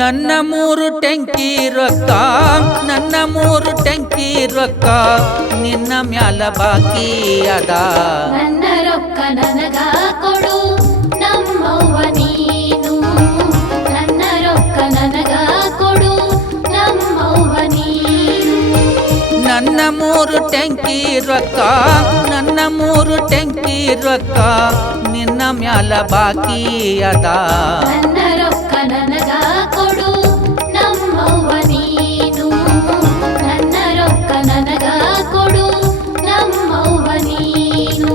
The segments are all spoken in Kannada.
ನನ್ನ 3 ಟ್ಯಾಂಕಿ ರೊಕ್ಕ ನನ್ನ 3 ಟ್ಯಾಂಕಿ ರೊಕ್ಕ ನಿನ್ನ ಮ್ಯಾಲ ಬಾಕಿ ಅದ ನನ್ನ ರೊಕ್ಕ ನನಗ ಕೊಡು ನಮ್ಮವ್ವ ನೀನು ನನ್ನ ರೊಕ್ಕ ನನಗ ಕೊಡು ನಮ್ಮವ್ವ ನೀನು ನನ್ನ 3 ಟ್ಯಾಂಕಿ ರೊಕ್ಕ ನನ್ನ 3 ಟ್ಯಾಂಕಿ ರೊಕ್ಕ ನಿನ್ನ ಮ್ಯಾಲ ಬಾಕಿ ಅದ ನನ್ನ ರೊಕ್ಕ ನನಗ ಕೊಡು ನಮ್ಮವ್ವ ನೀನು ನನ್ನ ರೊಕ್ಕ ನನಗ ಕೊಡು ನಮ್ಮವ್ವ ನೀನು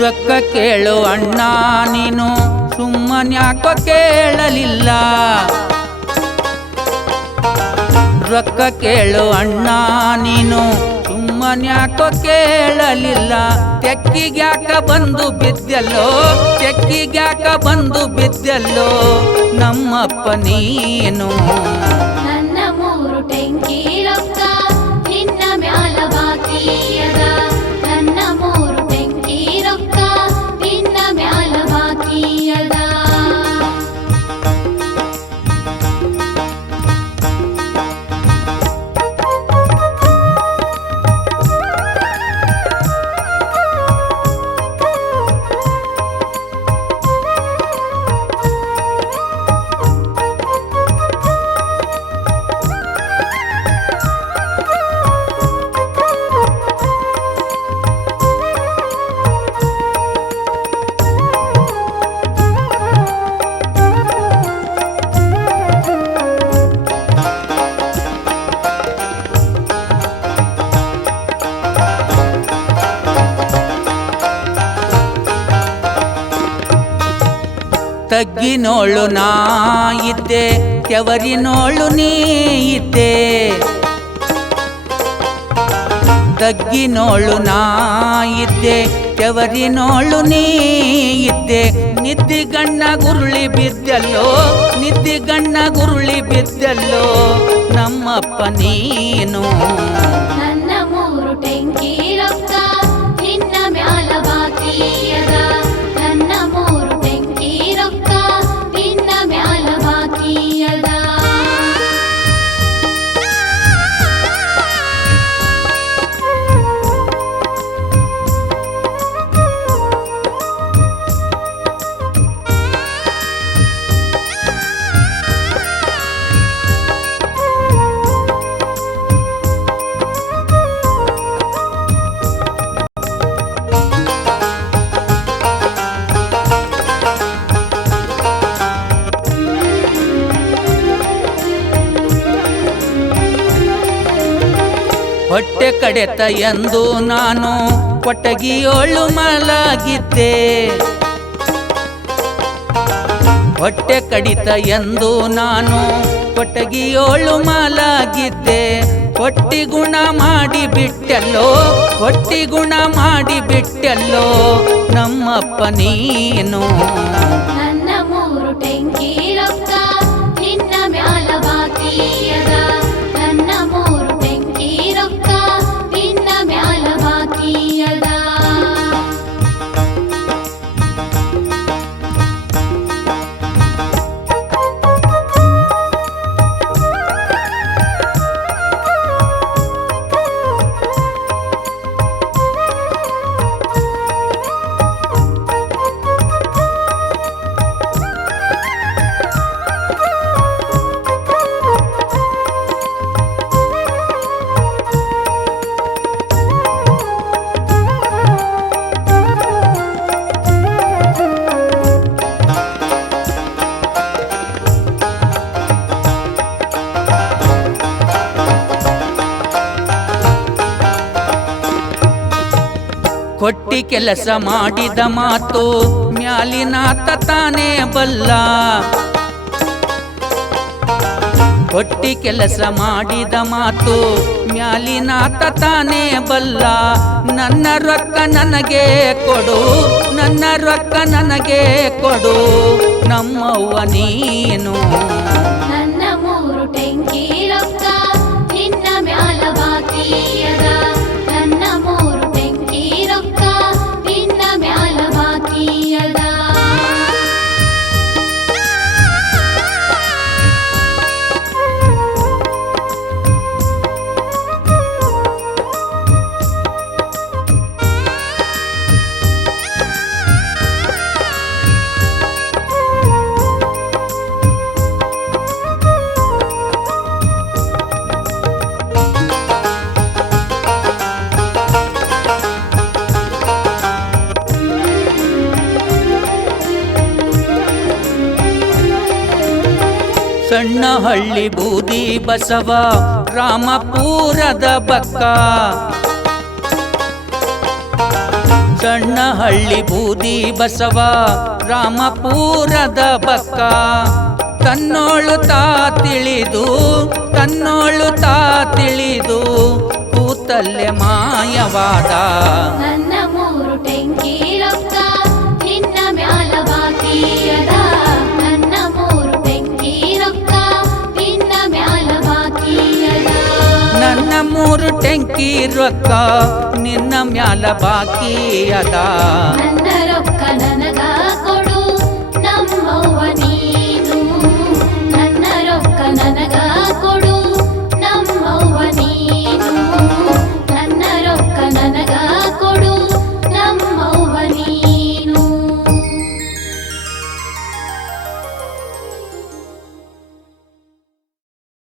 ರೊಕ್ಕ ಕೇಳು ಅಣ್ಣ ನೀನು ಸುಮ್ಮನ್ಯಾಕೋ ಕೇಳಲಿಲ್ಲ ರೊಕ್ಕ ಕೇಳು ಅಣ್ಣ ನೀನು ಸುಮ್ಮನ್ಯಾಕೋ ಕೇಳಲಿಲ್ಲ ತೆಕ್ಕಿಗ್ಯಾಕ ಬಂದು ಬಿದ್ದೆಲ್ಲೋ ತೆಕ್ಕಿಗ್ಯಾಕ ಬಂದು ಬಿದ್ದೆಲ್ಲೋ ನಮ್ಮಪ್ಪ ನೀನು ನನ್ನ 3 ಟ್ಯಾಂಕಿ ರೊಕ್ಕ ನಿನ್ನ ಮ್ಯಾಲ ಬಾಕಿ ಅದ ನನ್ನ 3 ಟ್ಯಾಂಕಿ ರೊಕ್ಕ ನಿನ್ನ ಮ್ಯಾಲ ಬಾಕಿ ಅದ ತಗ್ಗಿನೋಳು ನಾ ಇದ್ದೆ ತೆವರಿನೋಳು ನೀ ಇದ್ದೆ ತಗ್ಗಿನೋಳು ನಾ ಇದ್ದೆ ತೆವರಿನೋಳು ನೀ ಇದ್ದೆ ನಿದ್ದಿಗಣ್ಣ ಗುರುಳಿ ಬಿದ್ದಲ್ಲೋ ನಿದ್ದಿಗಣ್ಣ ಗುರುಳಿ ಬಿದ್ದಲ್ಲೋ ನಮ್ಮಪ್ಪ ನೀನು ನನ್ನ 3 ಟ್ಯಾಂಕಿ ರೊಕ್ಕ ನಿನ್ನ ಮ್ಯಾಲ ಬಾಕಿ ಅದ ನನ್ನ 3 ಟ್ಯಾಂಕಿ ರೊಕ್ಕ ನಿನ್ನ ಮ್ಯಾಲ ಬಾಕಿ ಅದ ಹೊಟ್ಟೆ ಕಡೆತ ಎಂದು ನಾನು ಕೊಟ್ಟಗಿಯೋಳು ಮಲಗಿದ್ದೆ ಹೊಟ್ಟೆ ಕಡಿತ ಎಂದು ನಾನು ಕೊಟ್ಟಗಿಯೋಳು ಮಲಗಿದ್ದೆ ಹೊಟ್ಟಿ ಗುಣ ಮಾಡಿ ಬಿಟ್ಟೆಲ್ಲೋ ಹೊಟ್ಟಿ ಗುಣ ಮಾಡಿ ಬಿಟ್ಟೆಲ್ಲೋ ನಮ್ಮಪ್ಪ ನೀನು ನನ್ನ 3 ಟ್ಯಾಂಕಿ ರೊಕ್ಕ ನಿನ್ನ ಮ್ಯಾಲ ಬಾಕಿ ಅದ ನನ್ನ 3 ಟ್ಯಾಂಕಿ ರೊಕ್ಕ ನಿನ್ನ ಮ್ಯಾಲ ಬಾಕಿ ಅದ ಕೊಟ್ಟಿ ಕೆಲಸ ಮಾಡಿದ ಮಾತು ಮ್ಯಾಲಿನಾತ ತಾನೇ ಬಲ್ಲ. ಹೊಟ್ಟಿ ಕೆಲಸ ಮಾಡಿದ ಮಾತು ಮ್ಯಾಲಿನಾತ ತಾನೇ ಬಲ್ಲ. ನನ್ನ ರೊಕ್ಕ ನನಗೆ ಕೊಡು, ನನ್ನ ರೊಕ್ಕ ನನಗೆ ಕೊಡು, ನಮ್ಮವ್ವ ನೀನು. ನನ್ನ ಮೂರು ಟೆಂಕಿ ರೊಕ್ಕ ನಿನ್ನ ಮ್ಯಾಲ ಬಾಕಿಯದ. ನನ್ನ ಮೂರು ಟೆಂಕಿ ರೊಕ್ಕ ನಿನ್ನ ಮ್ಯಾಲ ಬಾಕಿಯದ. ಸಣ್ಣ ಹಳ್ಳಿ ಬೂದಿ ಬಸವ ರಾಮಪುರದ ಬಕ್ಕ. ಸಣ್ಣ ಹಳ್ಳಿ ಬೂದಿ ಬಸವ ರಾಮಪುರದ ಬಕ್ಕ. ತನ್ನೋಳು ತಾ ತಿಳಿದು, ತನ್ನೋಳು ತಾ ತಿಳಿದು ಕೂತಲ್ಲೇ ಮಾಯವಾದ. ನನ್ನ ಮೂರು ಟೆಂಕಿ ರೊಕ್ಕ ನಿನ್ನ ಮ್ಯಾಲ ಬಾಕಿಯದ. ನನ್ನ ಮೂರು ಟೆಂಕಿ ರೊಕ್ಕ ನಿನ್ನ ಮ್ಯಾಲ ಬಾಕಿಯದ. ನನ್ನ ಮೂರು ಟೆಂಕಿ ರೊಕ್ಕ ನಿನ್ನ ಮ್ಯಾಲ ಬಾಕಿ ಅದ. ನನ್ನ ರೊಕ್ಕ ನನಗ